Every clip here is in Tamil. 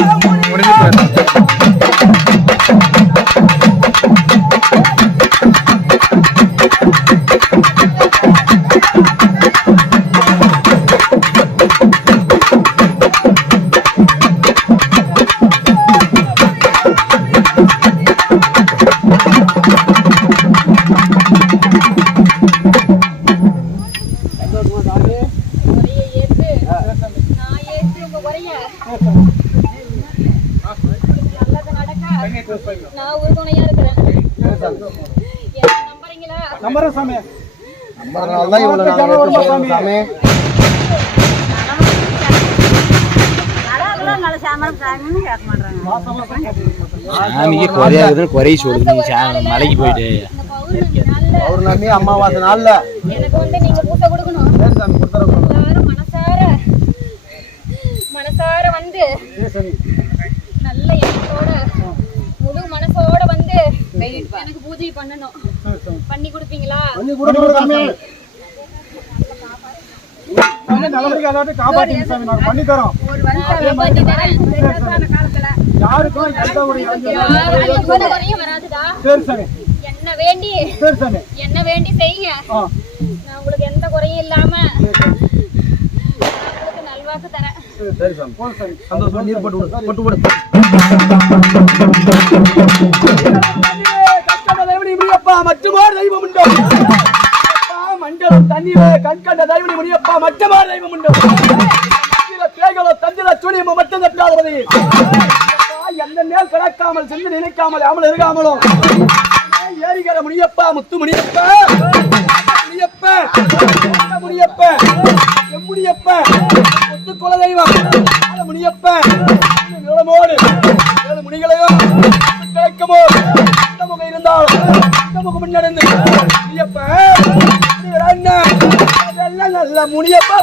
முடிஞ்சு போயிடும் நான் உறுதுணையா இருக்கிறேன். என்ன நம்புறீங்களா நம்புறேன் சாமி. நம்புறதுனால தான் இவ்வளவு நாள் சாமி மலைக்கு போயிட்டு. பௌர்ணமி அமாவாசை நாள்ல. எனக்கு வந்து நீங்க பூசை கொடுக்கணும். மனசார மனசார வந்து நல்ல எண்ணத்தோட முழு மனசோட வந்து எனக்கு பூஜை பண்ணணும் பண்ணி கொடுப்பீங்களா பண்ணி கொடுக்குறோம் சாமி சாமி நல்லபடியாக எல்லாத்தையும் காப்பாற்றுங்க சாமி நாங்கள் பண்ணி தரோம் காப்பாத்தி தரேன் யாருக்கும் எந்த ஒரு இடைஞ்சலும் யாரும் எந்த குறையும் வராதுடா. சரி சாமி என்ன வேண்டி? சரி சாமி என்ன வேண்டி செய்யுங்க. உங்களுக்கு எந்த குறையும் இல்லாம நல்வாக்கு தரேன். சரி சாமி. போதும் சாமி. சந்தோஷமா நீர் போட்டு விடு. போட்டு விடு. முடியப்பா மட்டுமார் தெய்வம் உண்டோ? மண்டலம் தண்ணீரே கண்கண்ட தெய்வம் முடியப்பா மட்டுமார் தெய்வம் உண்டோ? தேகளோ தந்திர துணியமோ மட்டும் தட்டாதபதி எந்த நேர் கிடக்காமல் சென்று நினைக்காமல் அமல் இருக்காமலோ ஏறிகிற முடியப்பா முத்து முடியப்பா முடியப்பா முடியப்பா எம்முடியப்பா முத்து குல தெய்வம் அத முடியப்பா நிலமோடு. இந்த முகம் முன்னடைந்து முடியப்பா அதெல்லாம் நல்ல முடியப்பா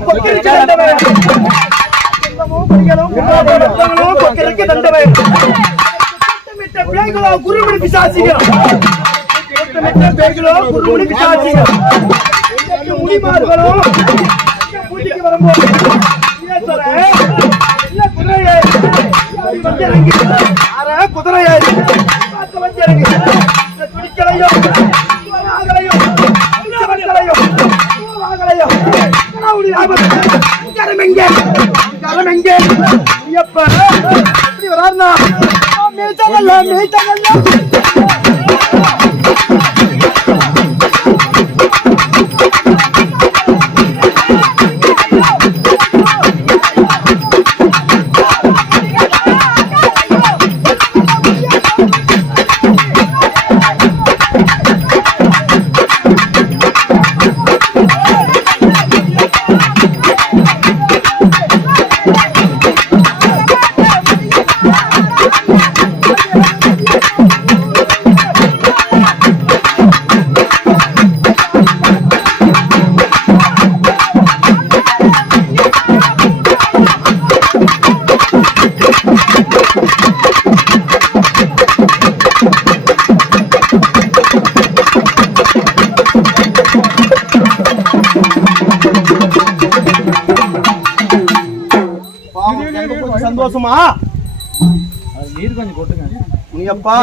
வர்க்கங்களும் கொக்கிரிக்கு தந்தவை செல்வமும் படிகளும் குமார திட்டமிட்ட பிசாசிகள் திட்டமிட்ட பிசாசிகள் பூஜைக்கு வரும்போது கரமெங்கே ஐயப்பா இப்படி வராருனா மேய்த்தகல்ல மேய்த்தகல்ல சந்தோஷமா? நீர் கொஞ்சம் கொட்டுங்க. நீ அப்பா.